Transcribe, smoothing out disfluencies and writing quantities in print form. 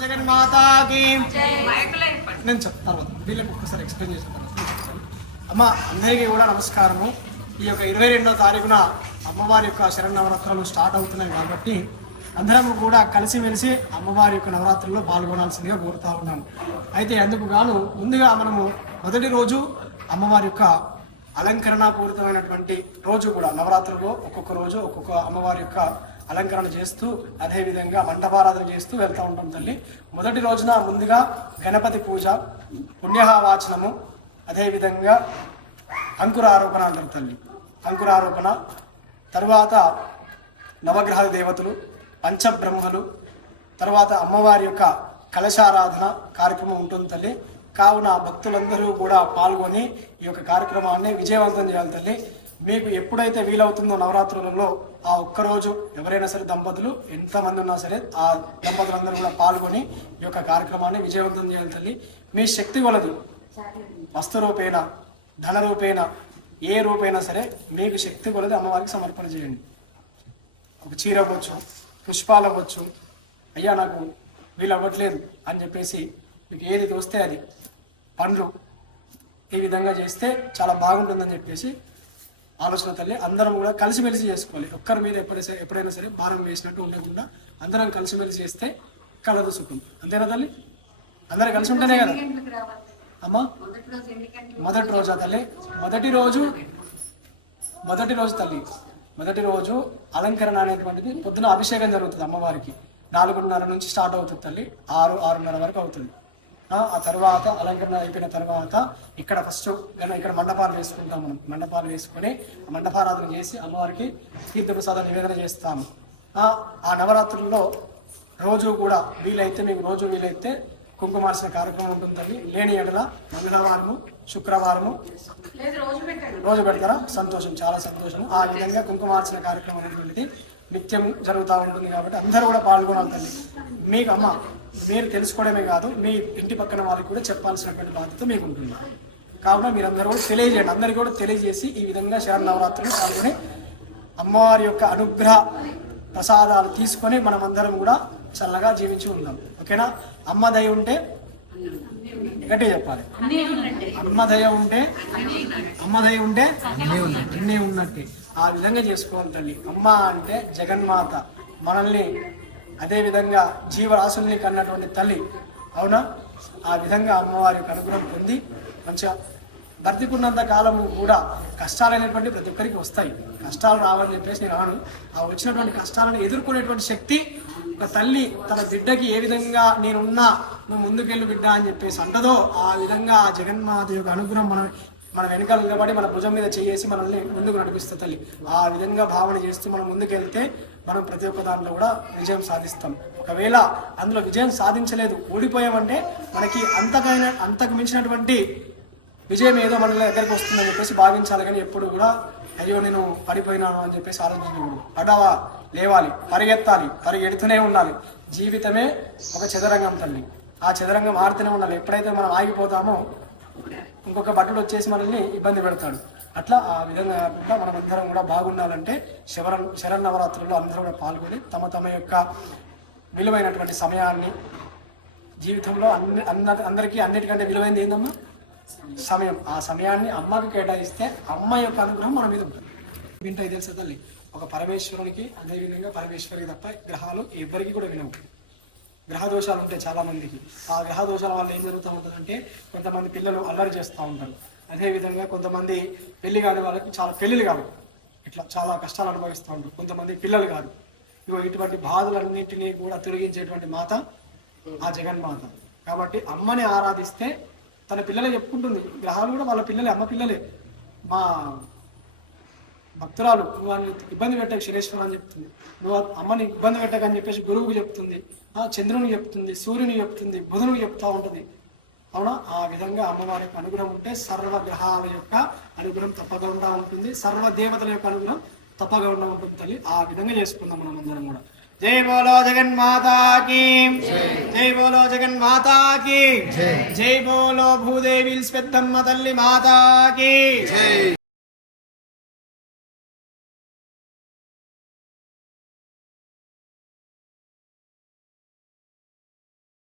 జగన్మాతాకి నేను చెప్తాను వీళ్ళకి ఒక్కసారి ఎక్స్ప్లెయిన్ చేస్తాను. అమ్మ అందరికీ కూడా నమస్కారము. ఈ యొక్క 22వ తారీఖున అమ్మవారి యొక్క శరన్నవరాత్రులు స్టార్ట్ అవుతున్నాయి కాబట్టి అందరం కూడా కలిసిమెలిసి అమ్మవారి యొక్క నవరాత్రుల్లో పాల్గొనాల్సిందిగా కోరుతా ఉన్నాను. అయితే అందుకు గాను ముందుగా మనము మొదటి రోజు అమ్మవారి యొక్క అలంకరణపూరితమైనటువంటి రోజు కూడా నవరాత్రుల్లో ఒక్కొక్క రోజు ఒక్కొక్క అమ్మవారి యొక్క అలంకరణ చేస్తూ అదేవిధంగా మంటపారాధన చేస్తూ వెళ్తూ ఉంటాం తల్లి. మొదటి రోజున ముందుగా గణపతి పూజ, పుణ్యవాచనము, అదేవిధంగా అంకురారోపణ అంటారు తల్లి. అంకురారోపణ తర్వాత నవగ్రహ దేవతలు, పంచబ్రహ్మలు, తర్వాత అమ్మవారి యొక్క కలశారాధన కార్యక్రమం ఉంటుంది తల్లి. కావున భక్తులందరూ కూడా పాల్గొని ఈ యొక్క కార్యక్రమాన్ని విజయవంతం చేయాలి తల్లి. మీకు ఎప్పుడైతే వీలవుతుందో నవరాత్రులలో ఆ ఒక్కరోజు ఎవరైనా సరే దంపతులు ఎంతమంది ఉన్నా సరే ఆ దంపతులందరూ కూడా పాల్గొని ఈ యొక్క కార్యక్రమాన్ని విజయవంతం చేయాలి తల్లి. మీ శక్తి కొలది వస్తు రూపేణ, ధన రూపేణ, ఏ రూపైనా సరే మీకు శక్తి కొలది అమ్మవారికి సమర్పణ చేయండి. ఒక చీర అవ్వచ్చు, పుష్పాలు అవ్వచ్చు, అయ్యా నాకు వీలు అవ్వట్లేదు అని చెప్పేసి మీకు ఏది తోస్తే అది, పండ్లు, ఈ విధంగా చేస్తే చాలా బాగుంటుందని చెప్పేసి ఆలోచన తల్లి. అందరం కూడా కలిసిమెలిసి చేసుకోవాలి. ఒక్కరి మీద ఎప్పుడైనా సరే భారం వేసినట్టు ఉండకుండా అందరం కలిసిమెలిసి చేస్తే కలదు సుఖం. అంతేనా తల్లి? అందరూ కలిసి ఉంటేనే కదా అమ్మా. మొదటి రోజా తల్లి? మొదటి రోజు తల్లి, మొదటి రోజు అలంకరణ అనేటువంటిది పొద్దున అభిషేకం జరుగుతుంది అమ్మవారికి. 4:30 నుంచి స్టార్ట్ అవుతుంది తల్లి, 6:30 వరకు అవుతుంది. ఆ తర్వాత అలంకరణ అయిపోయిన తర్వాత ఇక్కడ ఫస్ట్ ఇక్కడ మండపాలు వేసుకుంటాం. మనం మండపాలు వేసుకొని మండపారాధన చేసి అమ్మవారికి తీర్థప్రసాద నివేదన చేస్తాము. ఆ నవరాత్రుల్లో రోజు కూడా వీలైతే మీకు రోజు వీలైతే కుంకుమార్చన కార్యక్రమం ఉంటుంది తల్లి. లేని ఎడల మంగళవారము, శుక్రవారము రోజు పెడతారా? సంతోషం, చాలా సంతోషం. ఆ విధంగా కుంకుమార్చన కార్యక్రమం అనేటువంటిది నిత్యం జరుగుతూ ఉంటుంది కాబట్టి అందరూ కూడా పాల్గొనాలి తల్లి. మీకు అమ్మ మీరు తెలుసుకోవడమే కాదు, మీ ఇంటి పక్కన వాళ్ళకి కూడా చెప్పాల్సినటువంటి బాధ్యత మీకు ఉంటుంది. కావున మీరందరూ కూడా తెలియజేయండి. అందరికీ కూడా తెలియజేసి ఈ విధంగా శరన్నవరాత్రులు పాల్గొని అమ్మవారి యొక్క అనుగ్రహ ప్రసాదాలు తీసుకొని మనమందరం కూడా చల్లగా జీవించి ఉందాం. ఓకేనా? అమ్మ దయ ఉంటే గట్టిగా చెప్పాలి. అమ్మ దయ ఉంటే అన్నీ ఉన్నట్టే. ఆ విధంగా చేసుకోవాలి తల్లి. అమ్మ అంటే జగన్మాత, మనల్ని అదేవిధంగా జీవరాశుల్ని కన్నటువంటి తల్లి. అవునా? ఆ విధంగా అమ్మవారి యొక్క అనుగ్రహం పొంది మంచిగా బ్రతికున్నంత కాలము కూడా కష్టాలు అనేటువంటి ప్రతి ఒక్కరికి వస్తాయి. కష్టాలు రావాలని చెప్పేసి నేను రాను. ఆ వచ్చినటువంటి కష్టాలను ఎదుర్కొనేటువంటి శక్తి ఒక తల్లి తన బిడ్డకి ఏ విధంగా నేనున్నా, నువ్వు ముందుకెళ్ళు బిడ్డ అని చెప్పేసి అంటదో ఆ విధంగా ఆ జగన్మాత యొక్క అనుగ్రహం మన వెనకాల నిలబడి మన భుజం మీద చేసి మనల్ని ముందుకు నడిపిస్తే తల్లి. ఆ విధంగా భావన చేస్తూ మనం ముందుకెళ్తే మనం ప్రతి ఒక్క దాంట్లో కూడా విజయం సాధిస్తాం. ఒకవేళ అందులో విజయం సాధించలేదు, ఓడిపోయామంటే మనకి అంతకు మించినటువంటి విజయం ఏదో మన దగ్గరికి వస్తుందని చెప్పేసి భావించాలి. కానీ ఎప్పుడు కూడా అయ్యో నేను పడిపోయినాను అని చెప్పేసి ఆలోచించకూడదు. పడవా, లేవాలి, పరిగెత్తాలి, పరిగెడుతూనే ఉండాలి. జీవితమే ఒక చదరంగం తల్లి. ఆ చదరంగం ఆడుతూనే ఉండాలి. ఎప్పుడైతే మనం ఆగిపోతామో ఇంకొక భటుడు వచ్చేసి మనల్ని ఇబ్బంది పెడతాడు. అట్లా ఆ విధంగా కాకుండా మనమందరం కూడా బాగుండాలంటే శరన్నవరాత్రుల్లో అందరూ కూడా పాల్గొని తమ యొక్క విలువైనటువంటి సమయాన్ని, జీవితంలో అందరికీ అన్నిటికంటే విలువైంది ఏందమ్మా? సమయం. ఆ సమయాన్ని అమ్మకి కేటాయిస్తే అమ్మ యొక్క అనుగ్రహం మన మీద ఉంటుంది. వింటే తెలుసా తల్లి? ఒక పరమేశ్వరునికి, అదేవిధంగా పరమేశ్వరికి తప్ప గ్రహాలు ఎవరికి కూడా వినవు. గ్రహ దోషాలు ఉంటాయి చాలా మందికి. ఆ గ్రహ దోషాల వల్ల ఏం జరుగుతూ ఉంటుందంటే కొంతమంది పిల్లలు అల్లరి చేస్తూ ఉంటారు. అదేవిధంగా కొంతమంది పెళ్లి కాని వాళ్ళకి చాలా పెళ్ళిళ్ళు కావు, ఇట్లా చాలా కష్టాలు అనుభవిస్తూ ఉంటారు. కొంతమంది పిల్లలు కాదు. ఇటువంటి బాధలన్నింటినీ కూడా తొలగించేటువంటి మాత ఆ జగన్మాత. కాబట్టి అమ్మని ఆరాధిస్తే తన పిల్లలే చెప్పుకుంటుంది. గ్రహాలు కూడా వాళ్ళ పిల్లలే, అమ్మ పిల్లలే. మా భక్తురాలు నువ్వు ఇబ్బంది పెట్టక శనేశ్వరం అని చెప్తుంది. నువ్వు అమ్మని ఇబ్బంది పెట్టకని చెప్పేసి గురువుకి చెప్తుంది, చంద్రునికి చెప్తుంది, సూర్యునికి చెప్తుంది, బుధునికి చెప్తూ ఉంటుంది. అవునా? ఆ విధంగా అమ్మవారి యొక్క అనుగ్రహం ఉంటే సర్వ గ్రహాల యొక్క అనుగ్రహం తప్పకుండా ఉంటుంది, సర్వ దేవతల యొక్క అనుగ్రహం తప్పకుండా ఉంటుంది తల్లి. ఆ విధంగా చేసుకుందాం మనం అందరం కూడా. జై బోలో జగన్మాతా కీ, జై బోలో జగన్మాతా కీ, జై బోలో భూదేవి పెద్దమ్మ తల్లి మాతా కీ.